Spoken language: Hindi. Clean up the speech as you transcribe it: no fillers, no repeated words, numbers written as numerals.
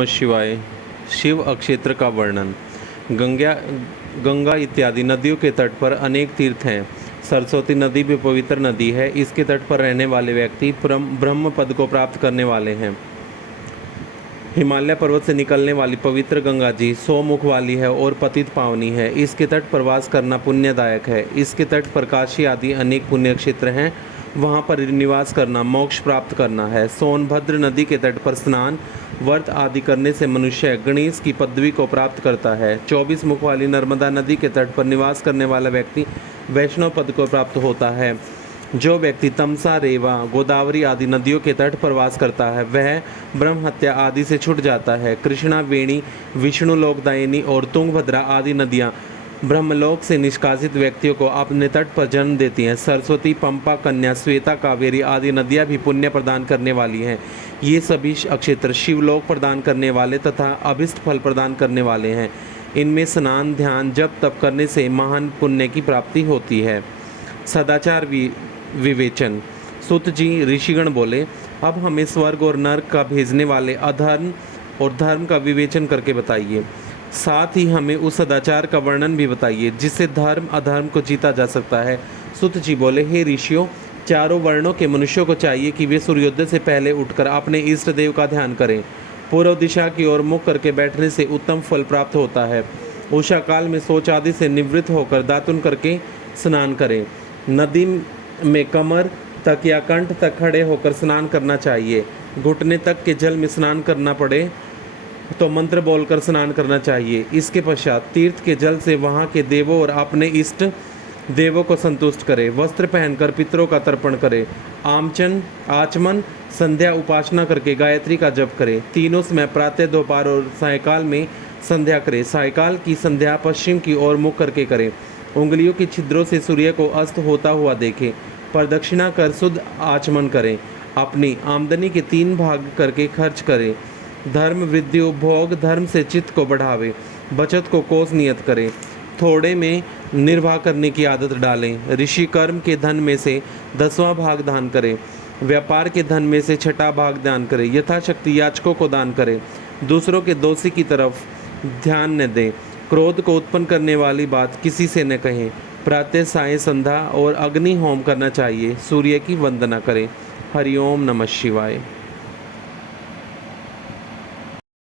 नमः शिवाय। शिव अक्षेत्र का वर्णन। गंगा गंगा इत्यादि नदियों के तट पर अनेक तीर्थ हैं। सरस्वती नदी भी पवित्र नदी है। इसके तट पर रहने वाले व्यक्ति ब्रह्म पद को प्राप्त करने वाले हैं। हिमालय पर्वत से निकलने वाली पवित्र गंगा जी 100 मुख वाली है और पतित पावनी है। इसके तट पर वास करना पुण्यदायक है। इसके तट पर काशी आदि अनेक पुण्य क्षेत्र हैं। वहाँ पर निवास करना मोक्ष प्राप्त करना है। सोनभद्र नदी के तट पर स्नान व्रत आदि करने से मनुष्य गणेश की पदवी को प्राप्त करता है। 24 मुख वाली नर्मदा नदी के तट पर निवास करने वाला व्यक्ति वैष्णव पद को प्राप्त होता है। जो व्यक्ति तमसा, रेवा, गोदावरी आदि नदियों के तट पर वास करता है वह ब्रह्म हत्या आदि से छूट जाता है। कृष्णा, वेणी, विष्णु लोकदायिनी और तुंगभद्रा आदि नदियाँ ब्रह्मलोक से निष्कासित व्यक्तियों को अपने तट पर जन्म देती हैं। सरस्वती, पंपा, कन्या, श्वेता, कावेरी आदि नदियाँ भी पुण्य प्रदान करने वाली हैं। ये सभी अक्षेत्र शिवलोक प्रदान करने वाले तथा अभिष्ट फल प्रदान करने वाले हैं। इनमें स्नान, ध्यान, जप, तप करने से महान पुण्य की प्राप्ति होती है। सदाचार विवेचन। सुत जी, ऋषिगण बोले, अब हमें स्वर्ग और नरक का भेजने वाले अधर्म और धर्म का विवेचन करके बताइए। साथ ही हमें उस सदाचार का वर्णन भी बताइए जिससे धर्म अधर्म को जीता जा सकता है। सुत जी बोले, हे ऋषियों, चारों वर्णों के मनुष्यों को चाहिए कि वे सूर्योदय से पहले उठकर अपने इष्ट देव का ध्यान करें। पूर्व दिशा की ओर मुख करके बैठने से उत्तम फल प्राप्त होता है। उषा काल में शौच आदि से निवृत्त होकर दातुन करके स्नान करें। नदी में कमर तक या कंठ तक खड़े होकर स्नान करना चाहिए। घुटने तक के जल में स्नान करना पड़े तो मंत्र बोलकर स्नान करना चाहिए। इसके पश्चात तीर्थ के जल से वहाँ के देवों और अपने इष्ट देवों को संतुष्ट करें। वस्त्र पहनकर पितरों का तर्पण करें। आचमन संध्या उपासना करके गायत्री का जप करें। तीनों समय प्रातः, दोपहर और सायकाल में संध्या करें। सायकाल की संध्या पश्चिम की ओर मुख करके करें। उंगलियों की छिद्रों से सूर्य को अस्त होता हुआ देखें। प्रदक्षिणा कर शुद्ध आचमन करें। अपनी आमदनी के 3 भाग करके खर्च करें। धर्म वृद्धि उपभोग धर्म से चित्त को बढ़ावे। बचत को कोष नियत करें। थोड़े में निर्वाह करने की आदत डालें। ऋषि कर्म के धन में से 10वां भाग दान करें। व्यापार के धन में से 6ठा भाग दान करें। यथाशक्ति याचकों को दान करें। दूसरों के दोषी की तरफ ध्यान न दें। क्रोध को उत्पन्न करने वाली बात किसी से न कहें। प्रातः, साय, संध्या और अग्नि होम करना चाहिए। सूर्य की वंदना करें। हरिओम नमः शिवाय।